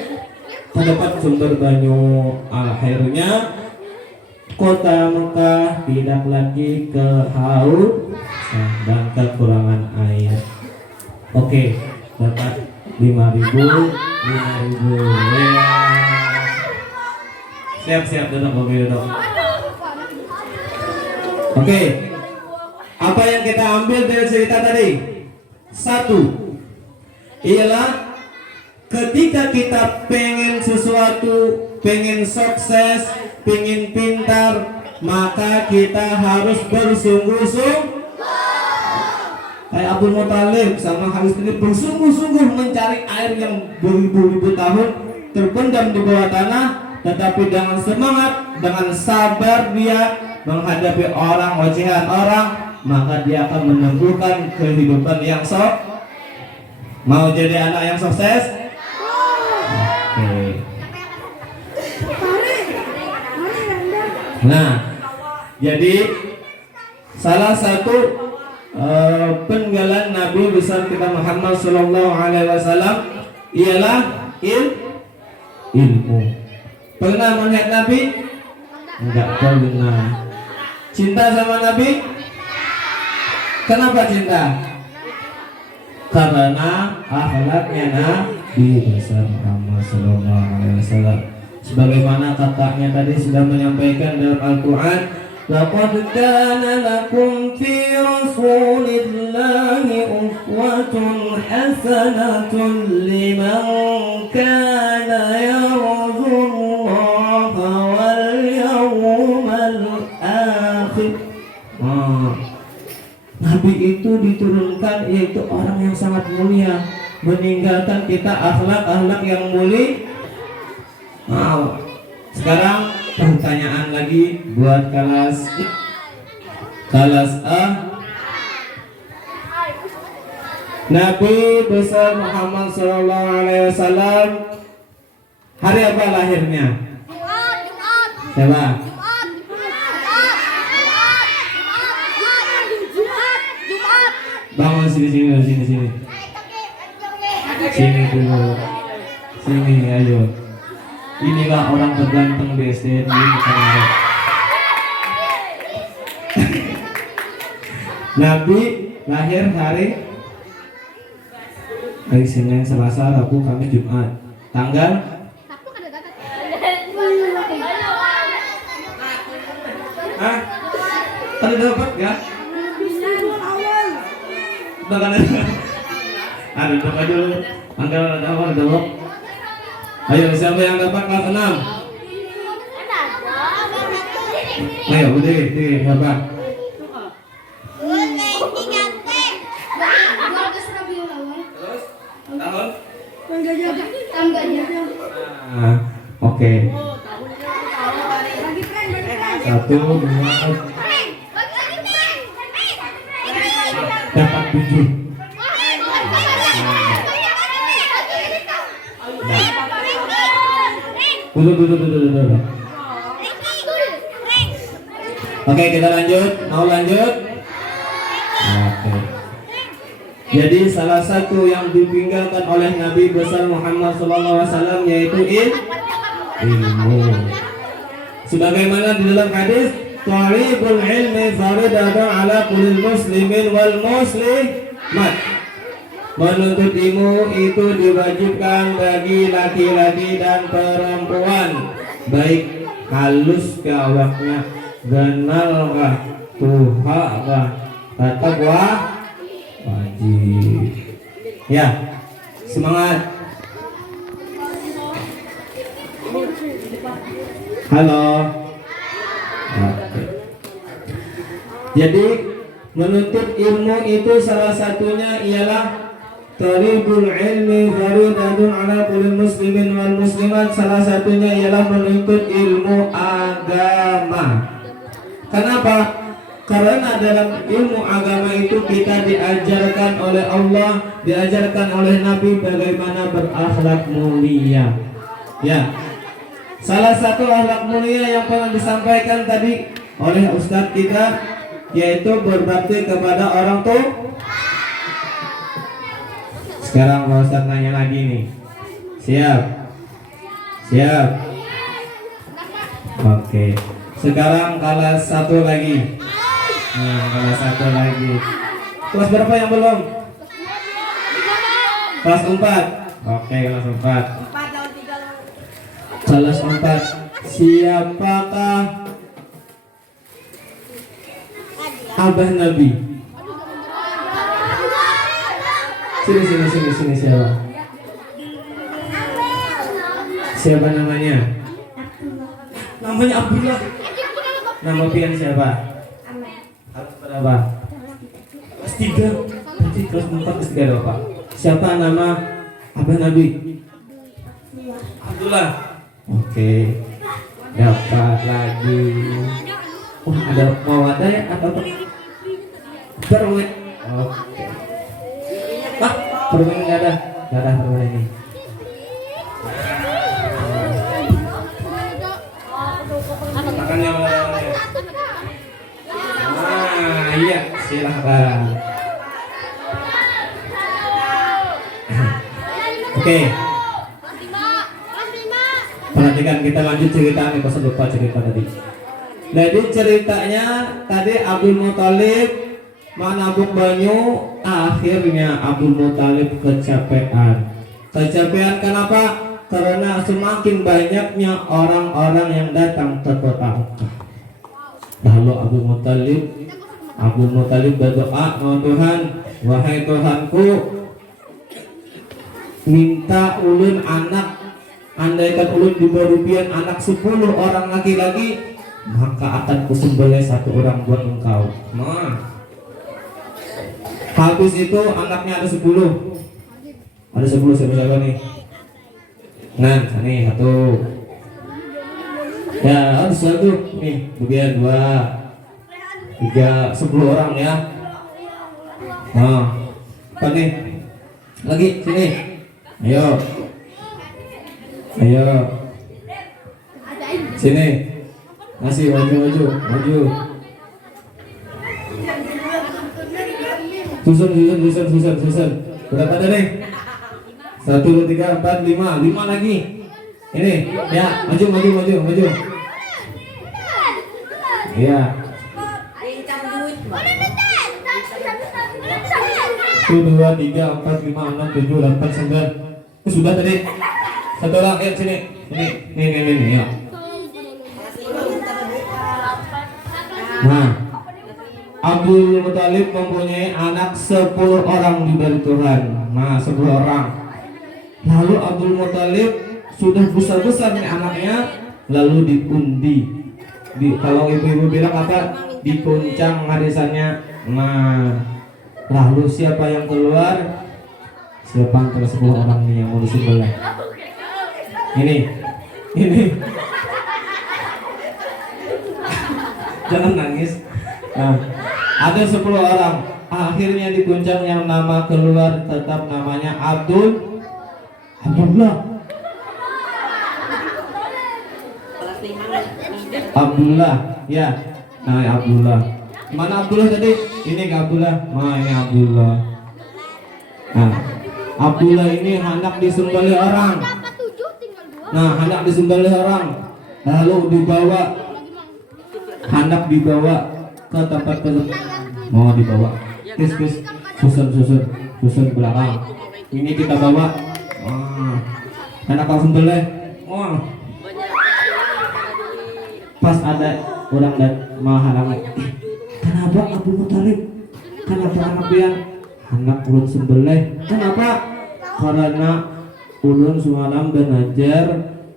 terdapat sumber banyu. Akhirnya kota Mekah tidak lagi dan kekurangan air. Oke, dapat 5.000. Siap duduk, duduk. Oke. Apa yang kita ambil dari cerita tadi? Satu, ialah ketika kita pengen sesuatu, pengen sukses, pengen pintar, maka kita harus bersungguh-sungguh. Kayak Abu Muthalib sama Haris ini bersungguh-sungguh mencari air yang beribu-ribu tahun terpendam di bawah tanah, tetapi dengan semangat, dengan sabar dia menghadapi orang, ocehan orang, maka dia akan menemukan kehidupan yang mau jadi anak yang sukses. Oke. Nah, jadi salah satu peninggalan Nabi besar kita Muhammad Sallallahu Alaihi Wasallam ialah ilmu. Pernah melihat Nabi? Enggak pernah. Cinta sama Nabi? Kenapa cinta? Karena akhlaknya Nabi besar Muhammad Sallallahu Alaihi Wasallam. Sebagaimana kakaknya tadi sudah menyampaikan dalam Al-Quran, laqad kana lakum fi rasulillahi uswatun hasanatun liman kana yarjullaha wal yawmal akhir. Nabi itu diturunkan yaitu orang yang sangat mulia, meninggalkan kita akhlak-akhlak yang mulia. Sekarang pertanyaan lagi buat kelas A. Nabi besar Muhammad Sallallahu Alaihi Wasallam hari apa lahirnya? Siapa? Bangun sini. Sini dulu. Sini ayo. Inilah orang terganteng di SDN ini sekarang. Nabi lahir hari Senin, Selasa, Rabu, Kamis, Jumat. Tanggal Hah? Tadi dapat ya? Bahkan ada coba dulu. Tanggal ada awal dulu. Ayo siapa yang dapat kelas 6? Ayo udah siapa? Tahun? Nah, oke. 1, 2, dapat 7. Dulu. Oke, kita lanjut. Mau lanjut? Oke. Jadi salah satu yang ditinggalkan oleh Nabi besar Muhammad SAW yaitu ilmu. Sebagaimana di dalam hadis, "Thalibul ilmi faridatun ala kulli muslimin wal muslimat." Menuntut ilmu itu diwajibkan bagi laki-laki dan perempuan, baik halus ke awaknya, kenal kah, tuha kah, takwa wajib. Ya, semangat. Halo. Oke. Jadi menuntut ilmu itu salah satunya ialah Talibul ilmi faridatun ala kulli muslimin wal muslimat. Salah satunya ialah menuntut ilmu agama. Kenapa? Karena dalam ilmu agama itu kita diajarkan oleh Allah, diajarkan oleh Nabi bagaimana berakhlak mulia. Ya. Salah satu akhlak mulia yang pernah disampaikan tadi oleh Ustadz kita yaitu berbakti kepada orang tua. Sekarang Pak Ustadz nanya lagi nih. Siap? Oke. Sekarang kelas 1 lagi. Nah, kelas 1 lagi. Kelas berapa yang belum? Kelas 4. Oke, kelas 4. Kelas 4. Siapakah Abah Nabi? Sini siapa? Siapa namanya? Namanya Abdullah. Nama pian siapa? Kelas berapa? Kelas 3. Berarti kelas 4 kelas 3 ada Pak. Siapa nama Abah Nabi? Abdullah. Oke. Dapat lagi. Wah, ada mawadah ya atau apa? Perwit. Oke. Permen nggak ada permen ini. Makannya mana? Iya, silahkan. Oke. Perhatikan, kita lanjut cerita nih, pas lupa cerita tadi. Jadi ceritanya tadi Abdul Muthalib menabung banyu, akhirnya Abdul Muthalib kecapean. Kecapean kenapa? Karena semakin banyaknya orang-orang yang datang ke kota Mekah. Lalu Abdul Muthalib berdoa, "Oh Tuhan, wahai Tuhanku, minta ulun anak, andaikan ulun diberi anak 10 orang laki-laki, maka akan kusembelih 1 orang buat engkau." Nah, habis itu anaknya ada 10. Ada 10 siapa nih? Nah, nih 1. Ya, ada 1 nih, kemudian 2, 3, 10 orang ya. Nah, apa nih? Lagi sini. Ayo. Ayo. Sini. Masih maju. Susun. Berapa ada nih? 1, 2, 3, 4, 5. 5 lagi. Ini, ya, maju. Iya. 1, 2, 3, 4, 5, 6, 7, 8, 9. Sudah tadi. Satu lagi sini. Nih, ya. Nah, Abdul Muthalib mempunyai anak 10 orang dari Tuhan. Nah, 10 orang. Lalu Abdul Muthalib sudah besar nih anaknya, lalu diundi. Kalau ibu-ibu bilang apa? Dikuncang arisannya. Nah, lalu siapa yang keluar? Siapa antara 10 orang ini yang mau disembelih? Ini. Jangan nangis. Nah, ada 10 orang. Akhirnya dikuncang, yang nama keluar tetap namanya Abdullah, ya. Nah, Abdullah. Mana Abdullah tadi? Ini Abdullah. Nah, ini Abdullah. Nah, Abdullah ini hendak disembelih orang. Lalu hendak dibawa ke tempat mau dibawa. Susun belakang. Ini kita bawa. Hendak langsung sembelih. Pas ada orang dan menghalangi. Kenapa Abdul Muthalib? Kenapa anak pian? Anak ulun sembelih. Kenapa? Karena ulun semalam belajar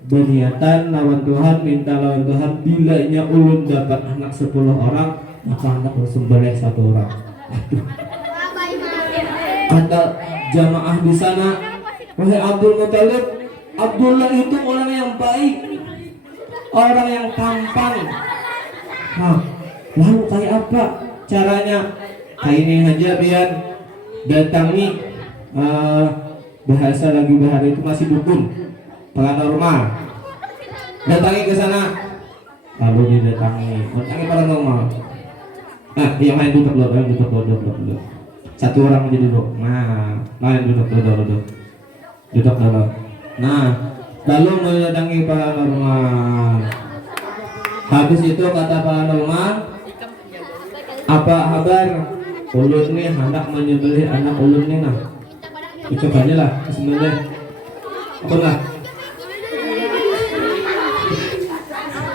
berniatan lawan Tuhan, minta lawan Tuhan, bilanya ulun dapat anak 10 orang, maka anak ulun sembelih 1 orang. Aduh. Kata jamaah di sana, wahai Abdul Muthalib, Abdullah itu orang yang baik, orang yang tampan. Nah, lalu kayak apa caranya? Kayak ini aja biar datangi bahasa itu masih dukun paranormal. Datangi ke sana. Lalu didatangi paranormal. Nah, yang lain duduk dulu. Satu orang aja duduk. Nah, lain duduk. Duduk dulu. Nah, lalu mendatangi paranormal. Habis itu kata paranormal, apa kabar? Ulun nih hendak menyembelih anak ulun nih. Nah, coba aja lah sembelih. Apa enggak?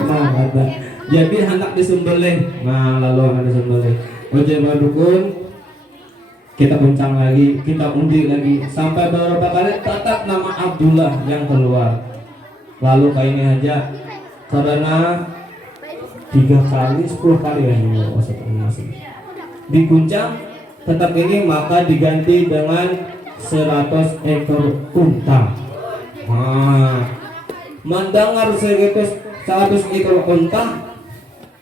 Nah, ada. Jadi hendak disembelih. Nah, lalu hendak disembelih. Coba dukun, kita kuncang lagi, kita undi lagi, sampai beberapa kali tetap nama Abdullah yang keluar. Lalu kayak ini aja, karena 3 kali 10 kali ya masih diguncang tetap ini, maka diganti dengan 100 ekor unta. Nah, mendengar 100 ekor unta,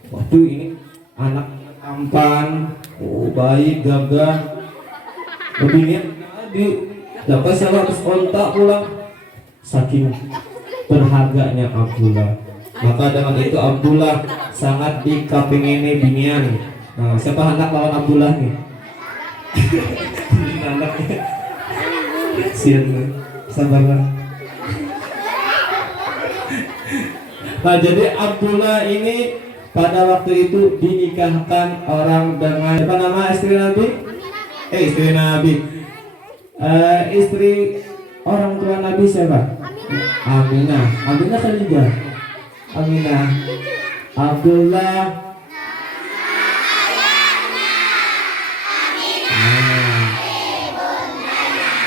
waduh, ini anak tampan, baik, gagah, begini dapat 100 unta pulang. Saking berharganya Abdullah, maka dengan itu Abdullah sangat dikapingini binian. Nah, siapa hendak lawan Abdullah nih? Anaknya sian, sabarlah. Nah, jadi Abdullah ini pada waktu itu dinikahkan orang dengan apa nama istri Nabi? Istri Nabi. Istri orang tua Nabi siapa? Aminah Khadijah. Aminah. Abdullah.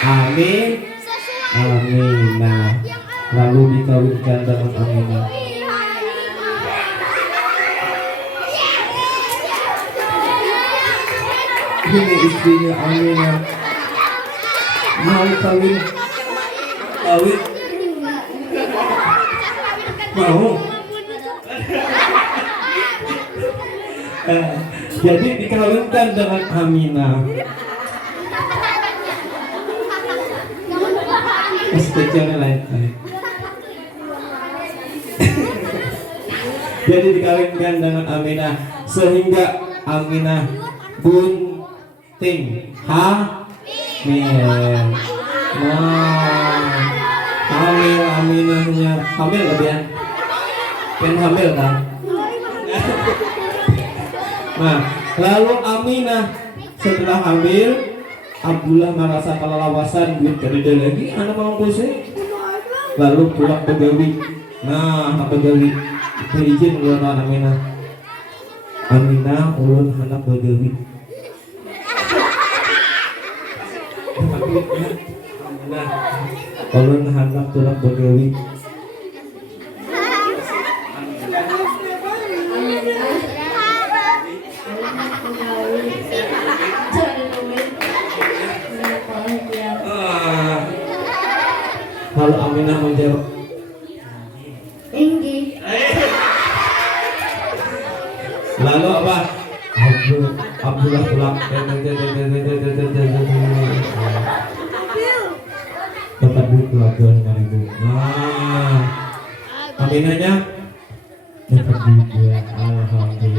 Aminah. Lalu dikawinkan dengan Aminah. Ini istrinya Aminah mau kawin mau. Jadi dikawinkan dengan Aminah. Masih kecilnya lain. Jadi dikawinkan dengan Aminah sehingga Aminah bunting hamil. Hamil Aminahnya hamil lebih ya? Kan hamil kan? Nah, lalu Aminah setelah hamil, Abdullah merasa kelelawasan, duit kerja lagi, anak mau pusing. Lalu pulang begawi. Nah, begawi izin ulun Aminah. Aminah ulun anak begawi. Aminah ulun anak tulang begawi. Lalu Aminah menjawab, Inggi. lalu apa? Abdullah pulang. Dapat duit keluarga 5.000. Nah, Aminahnya dapat duit ya, alhamdulillah.